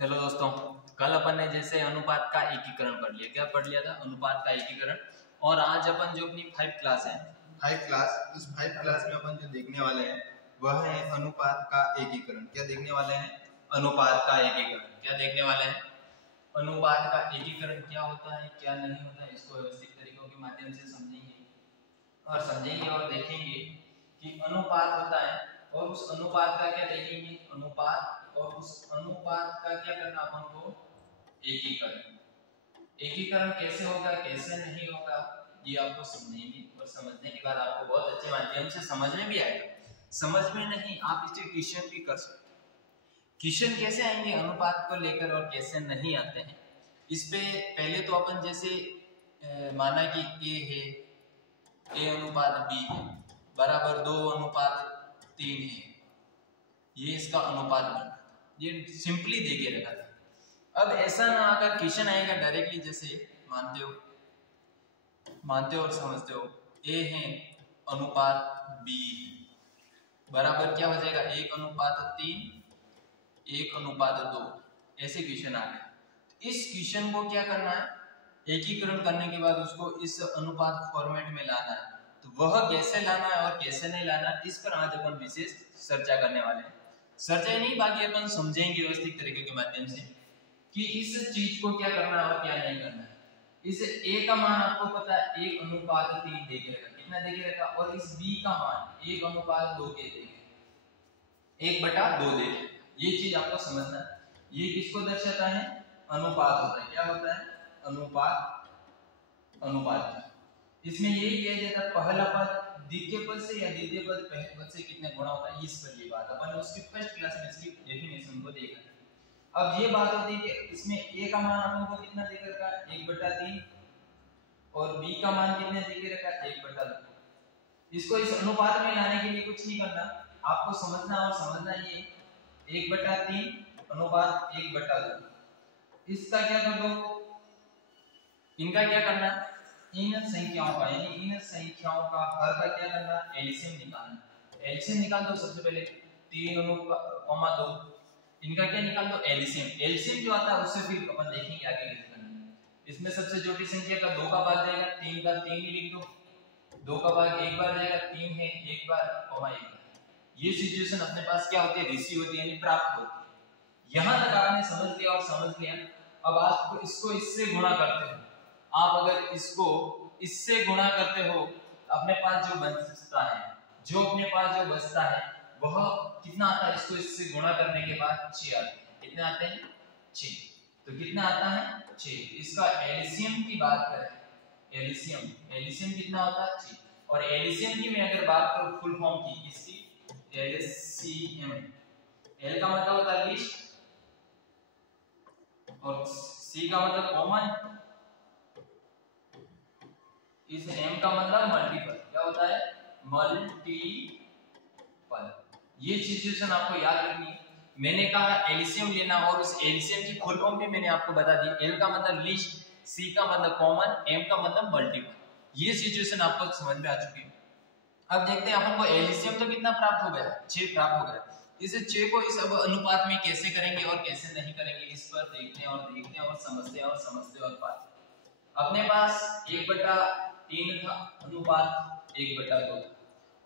Hello दोस्तों, कल अपन ने जैसे अनुपात का एकीकरण पढ़ लिया। क्या पढ़ लिया था? अनुपात का एकीकरण। और आज अपन जो अपनी 5 क्लास है, इस 5 क्लास में अपन जो देखने वाले हैं वह है अनुपात का एकीकरण। क्या देखने वाले हैं? अनुपात का एकीकरण। क्या देखने वाले हैं? अनुपात का एकीकरण क्या होता है, क्या नहीं होता है, इसको व्यवस्थित तरीकों के माध्यम से समझेंगे और देखेंगे कि अनुपात होता है और उस अनुपात का क्या देखेंगे, अनुपात और उस अनुपात का क्या करना अपन को, एकीकरण। एकीकरण कैसे होगा, कैसे नहीं होगा, ये आपको समझेंगे और समझने के बाद आपको बहुत अच्छे माध्यम से समझ में भी आएगा। समझ में नहीं, आप इसे क्वेश्चन भी कर सकते। क्वेश्चन कैसे आएंगे अनुपात को लेकर और कैसे नहीं आते हैं, इस पे पहले तो अपन जैसे माना कि ए है, ए अनुपात बी है बराबर 2 अनुपात 3 है, ये इसका अनुपात बन रहा था। ये सिंपली दे के रखा था। अब ऐसा ना अगर क्वेश्चन आएगा डायरेक्टली, जैसे मानते हो और समझते हो ए है अनुपात बी बराबर क्या हो जाएगा, 1 अनुपात 3 1 अनुपात 2, ऐसे क्वेश्चन आ गए। इस क्वेश्चन को क्या करना है, एकीकरण करने के बाद उसको इस अनुपात फॉर्मेट में लाना है। तो वह कैसे लाना है और कैसे नहीं लाना है, इस पर आज अपन विशेष चर्चा करने वाले हैं। चर्चा ही नहीं, बाकी अपन समझेंगे व्यवस्थित तरीके के माध्यम से कि इस चीज को क्या करना है और क्या नहीं करना है। इस ए का मान आपको पता है 1 अनुपात 3 दे के रखा, कितना दे के रखा, और इस बी का मान 1 अनुपात 2 के दे के 1/2 दे के। ये चीज आपको समझना है। ये किसको दर्शाता है? अनुपात होता है। क्या होता है? अनुपात। इसमें यही किया जाता है, पहला पद द्वितीय पद से या द्वितीय पद पहले पद से कितना गुणा होता है, इस पर ये बात अपन ने उसकी फर्स्ट क्लास में इसकी डेफिनेशन को देखा है। अब ये बात होती है कि इसमें ए का मान अपन को कितना देकर रखा है, 1/3, और बी का मान कितने देकर रखा है, 1/2। इसको इस अनुपात में लाने के लिए कुछ नहीं करना, आपको समझना ये 1/3 अनुपात 1/2। इसका क्या कर दो, इनका क्या करना, इन संख्याओं का यानी इन संख्याओं का हर का क्या करना, एलसीएम निकालना। एलसीएम निकाल दो सबसे पहले, 3/2, इनका क्या निकाल दो, एलसीएम। एलसीएम जो आता है उससे फिर अपन देखेंगे आगे कैसे करना। इसमें सबसे छोटी संख्या का 2 का भाग जाएगा, 3 का 3 ही लिख दो, 2 का भाग एक बार जाएगा, 3 है एक बार, 1 बार। ये सिचुएशन अपने पास क्या होती है, रिसीव होती है यानी प्राप्त होती है। यहां तक आपने समझ लिया और समझ लिया। अब आप इसको इससे गुणा करते हो, आप अगर इसको इससे गुणा करते हो, अपने पास जो बचता है वह कितना आता है, इसको इससे गुणा करने के बाद 6 आते हैं। कितने आते हैं? 6। तो कितना आता है? 6। इसका एलसीएम की बात करें, एलसीएम कितना होता है? 6। और एलसीएम की मैं अगर बात करूं फुल फॉर्म की, इसकी एलसीएम, एल का मतलब होता है लिस्ट और सी का मतलब कॉमन, इस एम का मतलब मल्टीपल। क्या होता है? मल्टीपल। ये सिचुएशन आपको याद रखनी है। मैंने कहा एलसीएम लेना और उस एलसीएम की फुल फॉर्म भी मैंने आपको बता दी। एल का मतलब लिस्ट, सी का मतलब कॉमन, एम का मतलब मल्टीपल। ये सिचुएशन आपको समझ में आ चुकी है। अब देखते हैं अपन को एलसीएम तो कितना प्राप्त हो गया, 6 प्राप्त हो गया। इस 6 को इस अब अनुपात में कैसे करेंगे और कैसे नहीं करेंगे, इस पर देखते हैं और समझते और पाते। अपने पास 1/3 था अनुपात 1/2 था,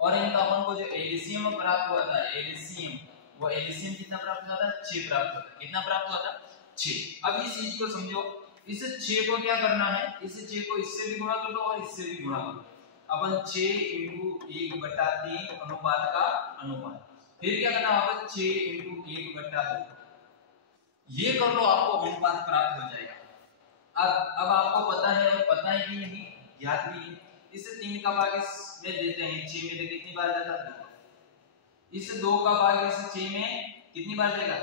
और इनका अपन को जो एलसीएम प्राप्त हुआ था, एलसीएम, वो एलसीएम कितना प्राप्त हुआ था? 6 प्राप्त हुआ था। कितना प्राप्त हुआ था? 6। अब इस चीज को समझो, इस 6 को क्या करना है, इस 6 को इससे भी गुणा कर दो और इससे भी गुणा कर दो। अपन 6 × 1/3 अनुपात का अनुपात, फिर क्या करना होगा, 6 × 1/2, ये कर लो, आपको अनुपात प्राप्त हो जाएगा। अब आपको पता है और पता है कि नहीं, ज्ञात भी है। इस 3 का भाग इसमें देते हैं, 6 में कितनी बार जाता है? 2। इस 2 का भाग इस 6 में कितनी बार जाएगा?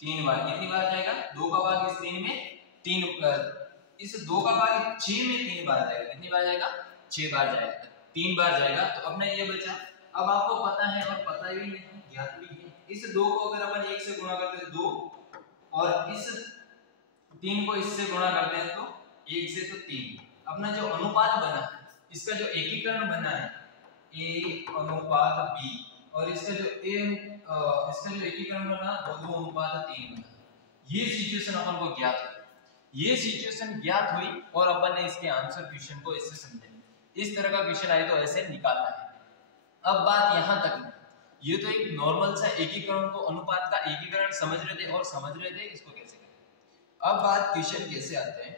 3 बार। कितनी बार जाएगा? 2 का भाग इस 3 में 3 इस 2 का भाग 6 में 3 बार जाएगा। कितनी बार जाएगा? 6 बार जाएगा, 3 बार जाएगा। तो अपना ये बचा। अब आपको पता है और पता भी नहीं, ज्ञात भी है। इस 2 को अगर अपन 1 से गुणा करते हैं 2, और इस 3 को इससे गुणा करते हैं तो 1 से तो 3। अपना जो अनुपात बना है, इसका जो एकीकरण बना है a अनुपात b, और इसका जो इसका जो एकीकरण बना वो 2 अनुपात 3 बना। ये सिचुएशन अपन को ज्ञात हुई। ये सिचुएशन ज्ञात हुई और अपन ने इसके आंसर क्वेश्चन को इससे समझे। इस तरह का क्वेश्चन आए तो ऐसे निकालना है। अब बात यहां तक में, ये तो एक नॉर्मल सा एकीकरण को, अनुपात का एकीकरण समझ रहे थे और समझ रहे थे इसको कैसे करें। अब बात क्वेश्चन कैसे आते हैं,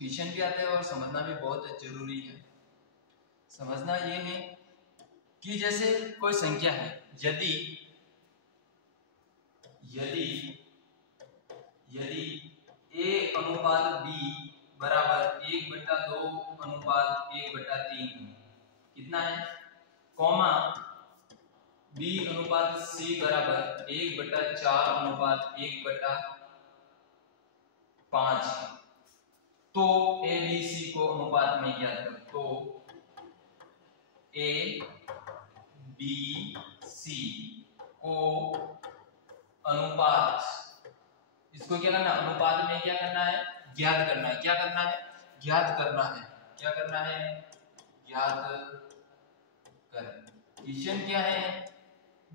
क्वेश्चन भी आते हैं और समझना भी बहुत जरूरी है। समझना ये है कि जैसे कोई संख्या है, यदि a अनुपात b बराबर 1/2 अनुपात 1/3 कितना है, कॉमा b अनुपात c बराबर 1/4 अनुपात 1/5 तो a b c को अनुपात में ज्ञात करो। तो a b c को अनुपात, इसको क्या करना, अनुपात में क्या करना है, ज्ञात करना है। क्या करना है, ज्ञात करना है। क्या करना है, ज्ञात कर। क्वेश्चन क्या है,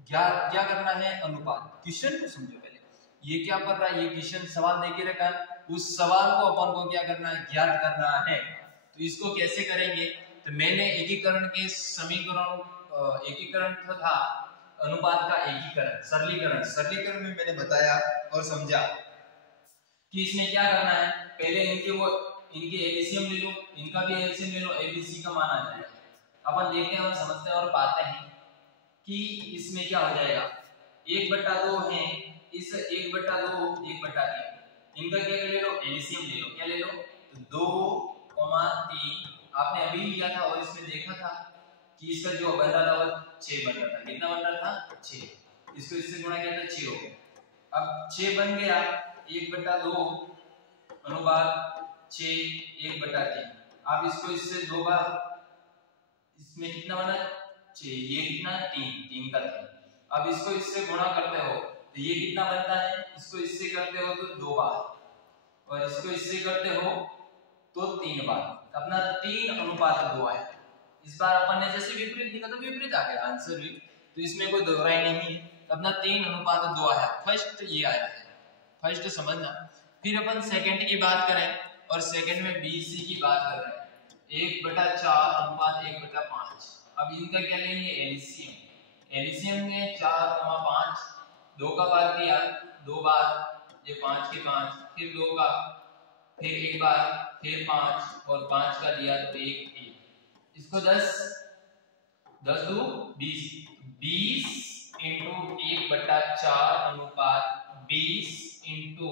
ज्ञात क्या करना है, अनुपात। क्वेश्चन को समझो पहले, ये क्या कर रहा है, ये क्वेश्चन सवाल देके रखा है, उस सवाल को अपन को क्या करना है, ज्ञात करना है। तो इसको कैसे करेंगे, तो मैंने एकीकरण के समीकरण, एकीकरण तथा अनुपात का एकीकरण, सरलीकरण में मैंने बताया और समझा कि इसमें क्या करना है। पहले इनके एलसीएम ले लो, इनका भी एलसीएम ले लो, एबीसी का मान आ जाएगा। अपन देखते हैं और समझते हैं और पाते हैं कि इसमें क्या हो जाएगा, 1/2 है, इस 1/2 1/3, इनका क्या ले लो, एलसीएम ले लो। क्या ले लो, तो 2,3 आपने अभी लिया था और इसमें देखा था कि इसका जो बन रहा था वो 6 बन रहा था। कितना बन रहा था, 6। इसको इससे गुणा किया था, 6 हो गया। अब 6 बन गया, 1/2 अनुपात 6 1/3। अब इसको इससे 2 बार, इसमें कितना बना, 6, ये कितना, 3 का 3। अब इसको इससे गुणा करते हो तो ये कितना बनता है, इसको इससे करते हो तो 2 बार, और इसको इससे करते हो तो 3 बार। अपना 3 अनुपात 2 आया। इस बार अपन ने जैसे विपरीत लिखा तो विपरीत आ गया आंसर भी, तो इसमें कोई दोहराई नहीं है। अपना 3 अनुपात 2 आया, फर्स्ट ये आया है, फर्स्ट समझना। फिर अपन सेकंड की बात करें और सेकंड में BC की बात कर रहे हैं, 1/4 अनुपात 1/5। अब इनका क्या लेंगे, एलसीएम। एलसीएम में 4,5, 2 का बार दिया 2 बार, ये 5 के 5, फिर 2 का, फिर 1 बार, फिर 5 और 5 का दिया तो 1 1। इसको 10 2 20, 20 इंटू 1/4 अनुपात 20 इंटू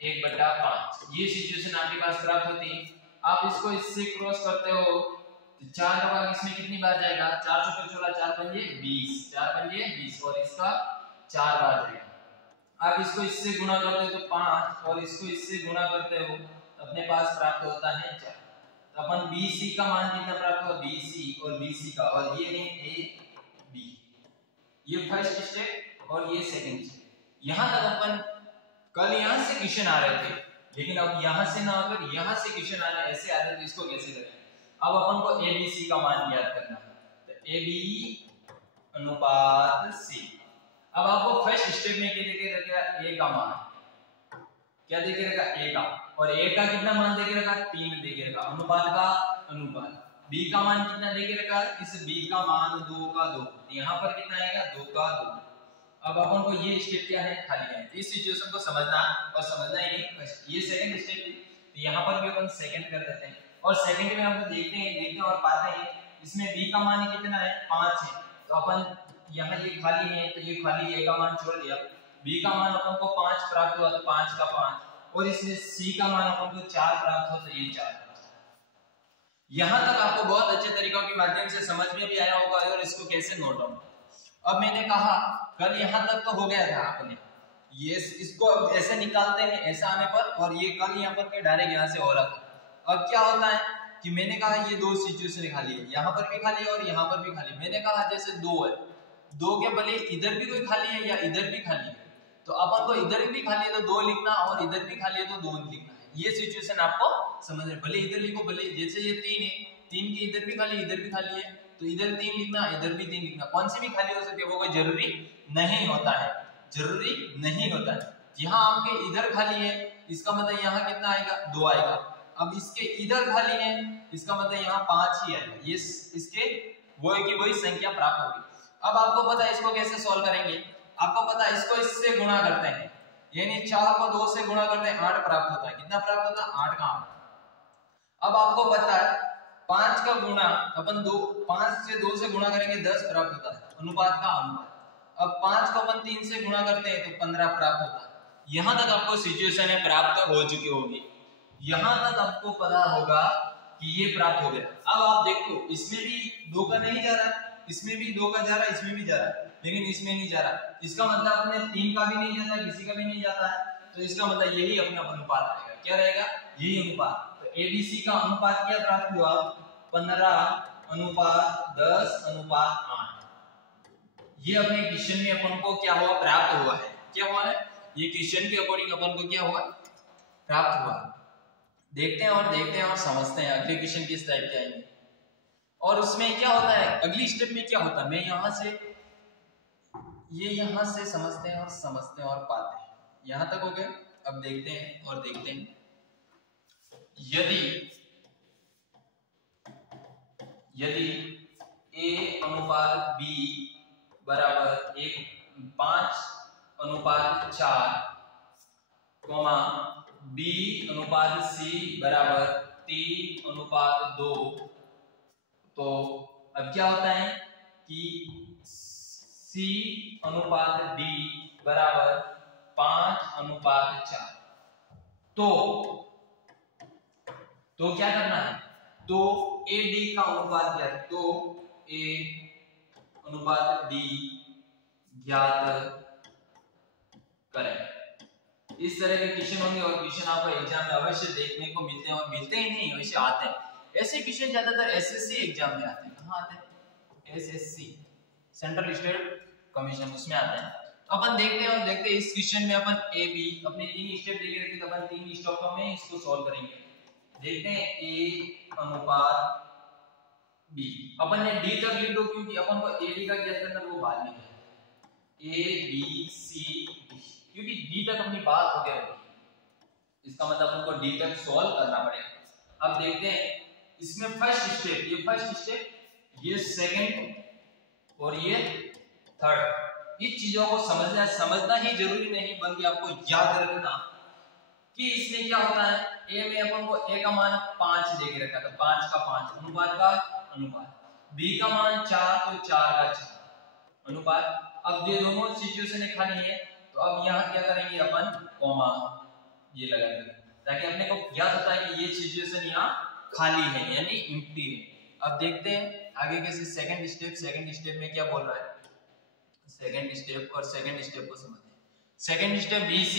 1/5। ये सिचुएशन आपके पास प्राप्त होती है। आप इसको इससे क्रॉस करते हो तो 4 का भाग इसमें कितनी बार जाएगा, 4 × 4 4 पंजे 20, 4 पंजे 20 और इसका 4 बार जाएगा। आप इसको इससे गुणा करते हो तो 5 और इसको इससे गुणा करते हो तो अपने पास प्राप्त होता है 4। तो अपन BC का मान कितना प्राप्त हुआ, BC और BC का, और ये है AB। ये फर्स्ट स्टेप और ये सेकंड स्टेप। यहां तक अपन कल यहां से क्वेश्चन आ रहे थे, लेकिन अब यहां से ना आकर यहां से क्वेश्चन आ रहे ऐसे आ रहे, तो इसको कैसे करें। अब अपन को ABC का मान ज्ञात करना है, तो AB अनुपात C। अब आपको फर्स्ट स्टेप में क्या देके रखा, A का मान क्या देके रखा, A का, और A का कितना मान देके रखा, 3 देके रखा। अनुपात का अनुपात, B का मान कितना देके रखा, इस B का मान 2 का 2, यहाँ पर कितना आएगा, 2 का 2। अब अपन को ये स्टेप क्या है, खाली है। इस सिचुएशन को समझना और समझना ही नहीं, ये सेकंड स्टेप है, तो यहाँ पर भी अपन सेकंड कर देते हैं। और सेकंड में हम देखते हैं और पाते हैं इसमें B का मान कितना है, 5 है। तो अपन यहाँ ये खाली है तो ये खाली A का मान छोड़ दिया, B का मान अपन को 5 प्राप्त हुआ तो 5 का 5, और इसमें C का मान अपन को 4 प्राप्त हुआ तो ये 4। यहां तक आपको बहुत अच्छे तरीकों के माध्यम से समझ में भी आया होगा और इसको कैसे नोट डाउन। अब मैंने कहा कल यहां तक तो हो गया था आपने, ये इसको ऐसे निकालते हैं ऐसा आने पर, और ये कल यहाँ पर डायरेक्ट यहाँ से हो रहा था। अब क्या होता है कि मैंने कहा ये 2 सिचुएशन खाली है, यहाँ पर भी खाली है और यहाँ पर भी खाली। मैंने कहा जैसे 2 है, 2 के भले इधर भी कोई खाली है या इधर भी खाली है, तो अपन को इधर भी खाली है तो 2 लिखना और इधर भी खाली है तो 2 लिखना है। ये सिचुएशन आपको समझ में, भले इधर लिखो, भले जैसे ये 3 है, 3 के इधर भी खाली इधर भी खाली है तो इधर 3 लिखना इधर भी 3 लिखना, कौन सी भी खाली हो सकती है, वो कोई जरूरी नहीं होता है। जरूरी नहीं होता है। यहाँ आपके इधर खाली है, इसका मतलब यहाँ कितना आएगा, 2 आएगा। अब इसके इधर खाली है, इसका मतलब यहाँ 5 ही आएगा। ये इसके वो की वही संख्या प्राप्त होगी। अब आपको पता है इसको कैसे सॉल्व करेंगे, आपको पता है इसको इससे गुणा करते हैं, यानी 4 को 2 से गुणा करते हैं, 8 प्राप्त होता है। कितना प्राप्त होता है, 8 का 8। अब आपको पता है 5 का गुणा अपन 5 से 2 से गुणा करेंगे 10 प्राप्त होता है, अनुपात का अनुपात। अब 5 को अपन 3 से गुणा करते हैं तो 15 प्राप्त होता है। यहां तक आपको सिचुएशन है प्राप्त हो चुकी होगी, यहां तक आपको पता होगा कि ये प्राप्त हो गया। अब आप देखो इसमें भी 2 का नहीं जा रहा, इसमें भी 2 का जा रहा, इसमें भी जा रहा, लेकिन इसमें नहीं जा रहा। इसका मतलब अपने 3 का भी नहीं जाता, किसी का भी नहीं जाता है, तो इसका मतलब यही अपना अनुपात रहेगा। क्या रहेगा, यही अनुपात। तो एबीसी का अनुपात क्या प्राप्त हुआ, 15:10:8। ये अपने क्वेश्चन में अपन को क्या हुआ, प्राप्त हुआ है। क्या हुआ है, ये क्वेश्चन के अकॉर्डिंग अपन को क्या हुआ, प्राप्त हुआ। देखते हैं और समझते हैं अगले क्वेश्चन किस टाइप के आएंगे और उसमें क्या होता है, अगली स्टेप में क्या होता है। मैं यहां से समझते हैं और पाते हैं। यहां तक हो गए। अब देखते हैं यदि A अनुपात B बराबर 5:4, B अनुपात C बराबर 3:2, तो अब क्या होता है कि C अनुपात D बराबर 5:4। तो क्या करना है, तो AD का अनुपात क्या है, तो A अनुपात D ज्ञात करें। इस तरह के क्वेश्चन होंगे और क्वेश्चन आपको एग्जाम में अवश्य देखने को मिलते हैं और मिलते ही नहीं अवश्य आते हैं। ऐसे क्वेश्चन ज्यादातर एसएससी एग्जाम में आते हैं। कहां आते हैं, एसएससी सेंट्रल स्टेट कमीशन, उसमें आते हैं। अपन देखते हैं इस क्वेश्चन में अपन ए बी अपने 3 स्टेप देके रखे, तो अपन 3 स्टेपों में इसको सॉल्व करेंगे। देखते हैं A अनुपात B, अपन ने D तक लिख दो क्योंकि अपन को AD का ज्ञात करना वो बाद में है। A B C D, क्योंकि D तक अपनी बात हो गया, इसका मतलब अपन को D तक सॉल्व करना पड़ेगा। अब देखते हैं इसमें फर्स्ट स्टेप, ये सेकंड और ये थर्ड। इस चीजों को समझना ही जरूरी नहीं बल्कि आपको याद रखना कि इसमें क्या होता है। ए में अपन को ए का मान 5 देके रखा था, 5 का 5 अनुपात का अनुपात, बी का मान 4 तो 4 का 4 अनुपात। अब ये दोनों सिचुएशन खाली है, तो अब यहाँ क्या करेंगे अपन, कॉमा ये लगा देंगे ताकि अपने को याद होता है कि ये सिचुएशन यहाँ खाली है यानी एम्प्टी है। अब देखते हैं आगे कैसे। सेकंड स्टेप में क्या बोल रहा है, सेकंड स्टेप को समझते हैं। सेकंड स्टेप BC,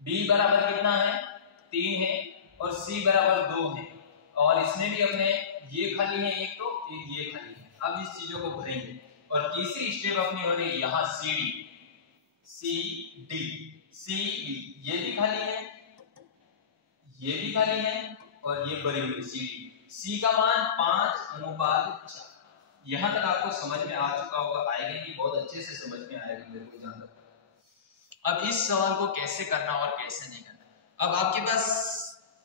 B बराबर कितना है, 3 है और C बराबर 2 है, और इसमें भी अपने ये खाली है एक, तो एक ये खाली है। अब इस चीजों को भरेंगे और तीसरी स्टेप अपनी हो रही है यहाँ CD, ये भी खाली है और ये भरी हुई CD। C का मान 5:4। यहां तक आपको समझ में आ चुका होगा, आएगा कि बहुत अच्छे से समझ में आएगा मेरे को जहां तक। अब इस सवाल को कैसे करना और कैसे नहीं करना। अब आपके पास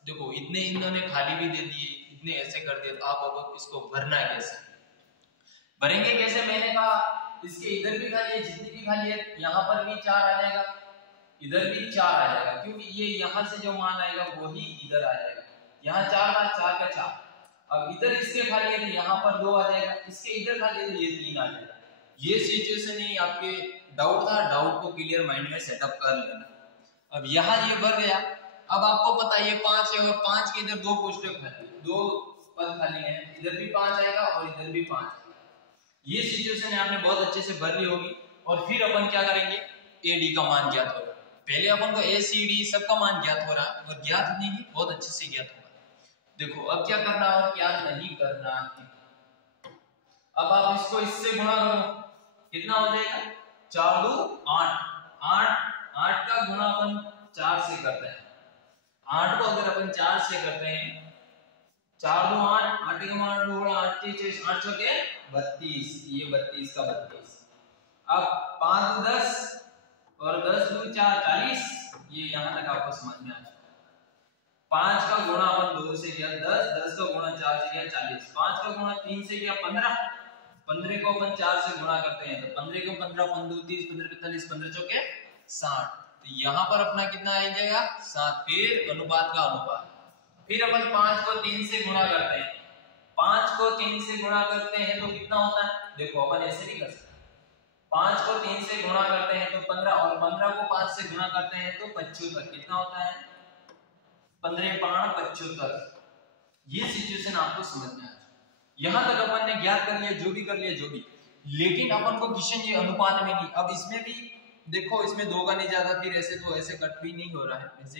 देखो इतने इन्होंने खाली भी दे दिए, इतने ऐसे कर दिए, तो आप इसको भरना है कैसे, भरेंगे कैसे। मैंने कहा इसके इधर भी खाली है, जितनी भी खाली है यहाँ पर भी 4 आ जाएगा, इधर भी 4 आ जाएगा, क्योंकि ये यहाँ से जो मान आएगा वही इधर आ जाएगा। यहाँ 4 का 4। अब इधर इसके खाली है तो यहाँ पर 2 आ जाएगा, इसके इधर खाली है तो ये 3 आ जाएगा। ये सिचुएशन ही आपके डाउट था, डाउट को क्लियर माइंड में सेटअप कर लेना। अब यहाँ ये भर गया। अब आपको पता है ये 5 है और 5 के इधर 2 पोस्टर खाली, 2 पद खाली है, इधर भी 5 आएगा और इधर भी 5 आएगा। ये सिचुएशन आपने बहुत अच्छे से भर ली होगी। और फिर अपन क्या करेंगे, AD का मान ज्ञात होगा। पहले अपन को ACD सबका मान ज्ञात हो रहा है और ज्ञात नहीं भी बहुत अच्छे से ज्ञात होगा। देखो अब क्या करना और क्या नहीं करना है। अब आप इसको इससे गुणा करो, कितना हो जाएगा, 4 2 8, 8 का गुणा अपन 4 से करते हैं। 8 को अगर अपन 4 से करते हैं, 4 2 8, 8 का मान 2 8 3 8 6 32, ये 32 का 32। अब 5 2 10 और 10 2 4 40, ये यहाँ तक आपको समझ में आ जाए। 5 का गुणा अपन 2 से किया 10, 10 का गुणा 4 से किया 40, 5 का गुणा 3 से किया 15, 15 को अपन 4 से गुणा करते हैं तो 15 को 15 15 30 15 45 15 चौके 60, तो यहाँ पर अपना कितना आ जाएगा 7। फिर अनुपात का अनुपात, फिर अपन 5 को 3 से गुणा करते हैं, 5 को 3 से गुणा करते हैं तो कितना होता है, देखो अपन ऐसे नहीं कर सकते, 5 को 3 से गुणा करते हैं तो 15 और 15 को 5 से गुणा करते हैं तो 75, कितना होता है 15 5 75। ये सिचुएशन आपको समझ में आ जाए। यहां तक अपन ने ज्ञात कर लिया, जो भी कर लिया जो भी, लेकिन अपन को क्वेश्चन ये अनुपात में नहीं, अब इसमें भी देखो इसमें 2 का नहीं ज्यादा, फिर ऐसे तो ऐसे कट भी नहीं हो रहा है, वैसे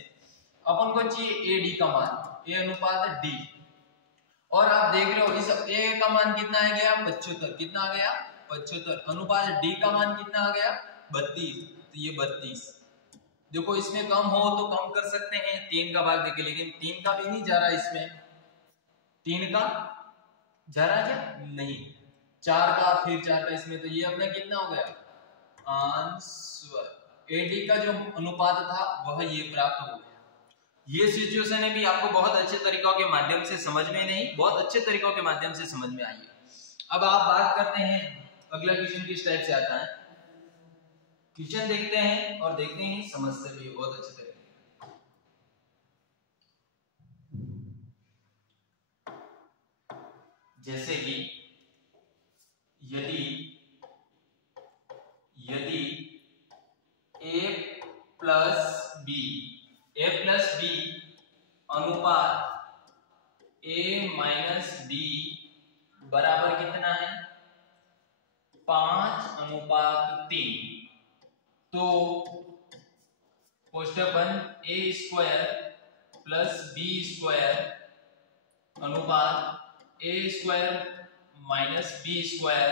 अपन को चाहिए AD का मान, A अनुपात D, और आप देख रहे हो इस A का मान कितना आ गया 75, कितना आ गया 75, अनुपात D का मान कितना आ गया 32, तो ये 32। देखो इसमें कम हो तो कम कर सकते हैं, 3 का भाग देके, लेकिन 3 का भी नहीं जा रहा इसमें, 3 का जा रहा है क्या नहीं, 4 का फिर 4 का इसमें, तो ये अपना कितना हो गया आंसर। AD का जो अनुपात था वह ये प्राप्त हो गया। ये सिचुएशन है भी आपको बहुत अच्छे तरीकों के माध्यम से समझ में नहीं, बहुत अच्छे तरीकों के माध्यम से समझ में आई है। अब आप बात करते हैं अगला क्वेश्चन किस टाइप से आता है, क्वेश्चन देखते हैं और देखते हैं समझते भी बहुत अच्छे तरीके। जैसे कि यदि A प्लस B अनुपात A माइनस B बराबर कितना है 5:3, तो कोष्टक बंद A square plus B square अनुपात A square minus B square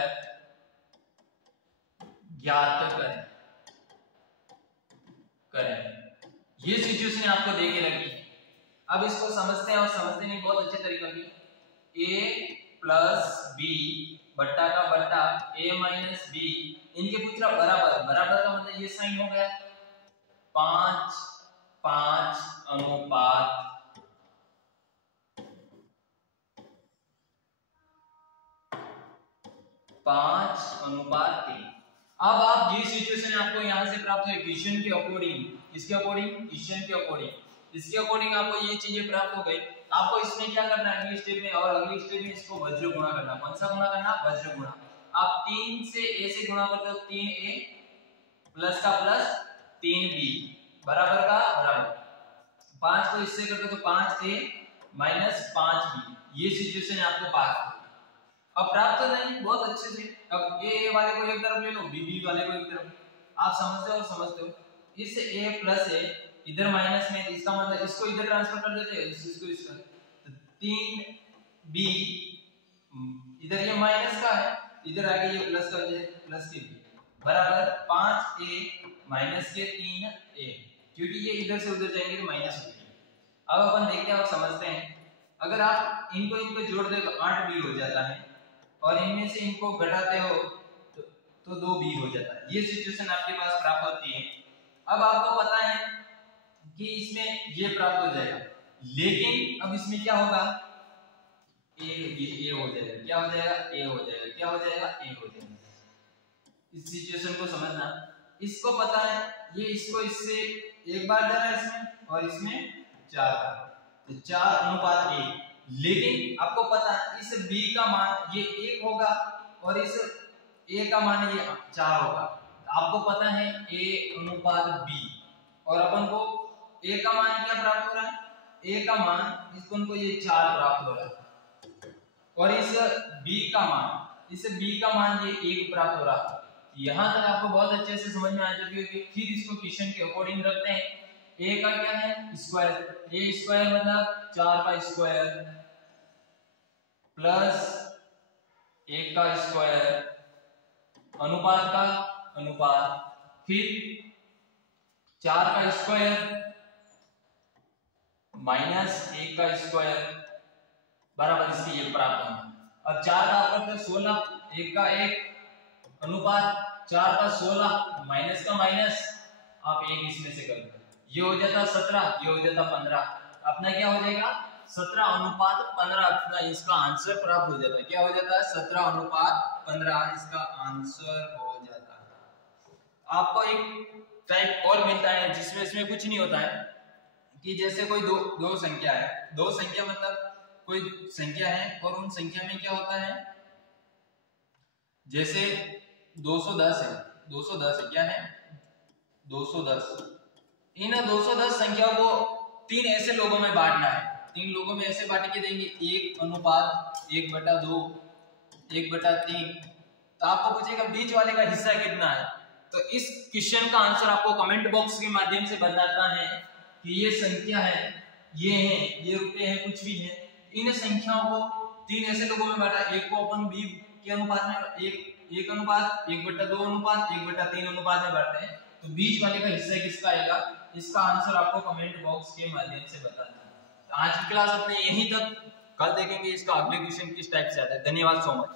ज्ञात करें। ये सिचुएशन आपको दे के रखी है। अब इसको समझते हैं और समझते नहीं बहुत अच्छे तरीके की। A प्लस B बट्टा का बट्टा A माइनस B, इनके पूछा बराबर, बराबर का मतलब ये साइन हो गया 5:5 अनुपात 5:3। अब आप ये सिचुएशन आपको यहां से प्राप्त हुई क्वेश्चन के अकॉर्डिंग, इसके अकॉर्डिंग, क्वेश्चन के अकॉर्डिंग, इसके अकॉर्डिंग आपको ये चीजें प्राप्त हो गई। आपको इसमें क्या करना है अगली स्टेप में, और अगली स्टेप में इसको वज्र गुणा करना। कौन सा गुणा करना, वज्र गुणा। आप 3 से A से गुणा करते हो 3A प्लस का प्लस 3B बराबर का बराबर, 5 को इससे करते हो तो 5A माइनस 5B। ये सिचुएशन आपको पास। अब प्राप्त नहीं बहुत अच्छे से, अब A वाले को एक तरफ ले लो, B वाले को एक तरफ, आप समझते हो। इस A प्लस A इधर माइनस में, इसका मतलब इसको इधर ट्रांसफर कर देते हैं, इसको इसका, तो 3B इधर ये माइनस का है, इधर आके ये प्लस का हो जाए, प्लस के बराबर 5A माइनस के 3A, क्योंकि ये इधर से उधर जाएंगे तो माइनस हो जाएगी। अब अपन देखते हैं और समझते हैं, अगर आप इनको जोड़ दे तो 8B हो जाता है, और इनमें से इनको घटाते हो तो 2B हो जाता है। ये सिचुएशन आपके पास प्राप्त होती है। अब आपको पता है कि इसमें ये प्राप्त हो जाएगा, लेकिन अब इसमें क्या होगा, ये हो जाएगा, क्या हो जाएगा, A हो जाएगा, क्या हो जाएगा, A हो जाएगा। इस सिचुएशन को समझना, इसको पता है ये इसको इससे एक बार जा रहा है इसमें, और इसमें 4 बार, तो 4:1। लेकिन आपको पता है इस B का मान ये 1 होगा और इस A का मान ये 4 होगा। आपको पता है A:B, और अपन को A का मान क्या प्राप्त हो रहा है, A का मान इसको ये 4 प्राप्त हो रहा है, और इस B का मान ये 1 प्राप्त हो रहा है। यहाँ तक आपको बहुत अच्छे से समझ में आ चुकी होगी। फिर इसको क्वेश्चन के अकॉर्डिंग रखते हैं। A का क्या है स्क्वायर, A स्क्वायर मतलब 4 का स्क्वायर प्लस 1 का स्क्वायर अनुपात का अनुपात, फिर 4 का स्क्वायर माइनस 1 का स्क्वायर बराबर इसके ये प्राप्त होगा। अब 4 का आपका 16, 1 का 1 अनुपात 4 का 16 माइनस का माइनस, आप एक इसमें से कर दो, ये हो जाता 17, ये हो जाता 15, अपना क्या हो जाएगा 17:15, अपना इसका आंसर प्राप्त हो जाता है। क्या हो जाता है 17:15 इसका आंसर हो जाता है। आपको एक टाइप और मिलता है जिसमें इसमें कुछ नहीं होता है कि जैसे कोई दो संख्या है, दो संख्या मतलब कोई संख्या है और उन संख्या में क्या होता है, जैसे 210 है, 210 है, क्या है 210, इन 210 संख्या को 3 ऐसे लोगों में बांटना है, 3 लोगों में ऐसे बांट के देंगे 1:1/2, 1/3, तो आपको पूछेगा बीच वाले का हिस्सा कितना है। तो इस क्वेश्चन का आंसर आपको कमेंट बॉक्स के माध्यम से बताना है कि ये संख्या है, ये है, ये रुपए है, कुछ भी है, इन संख्याओं को 3 ऐसे लोगों में बांटा, एक को अपन b के अनुपात में 1 अनुपात 1/2 अनुपात 1/3 अनुपात में बांटते हैं, तो बीच वाले का हिस्सा किसका आएगा, इसका आंसर आपको कमेंट बॉक्स के माध्यम से बताना है। तो आज की क्लास अपने यहीं तक, कल देखेंगे इसका अगले क्वेश्चन किस टाइप से आता है। धन्यवाद सो मच।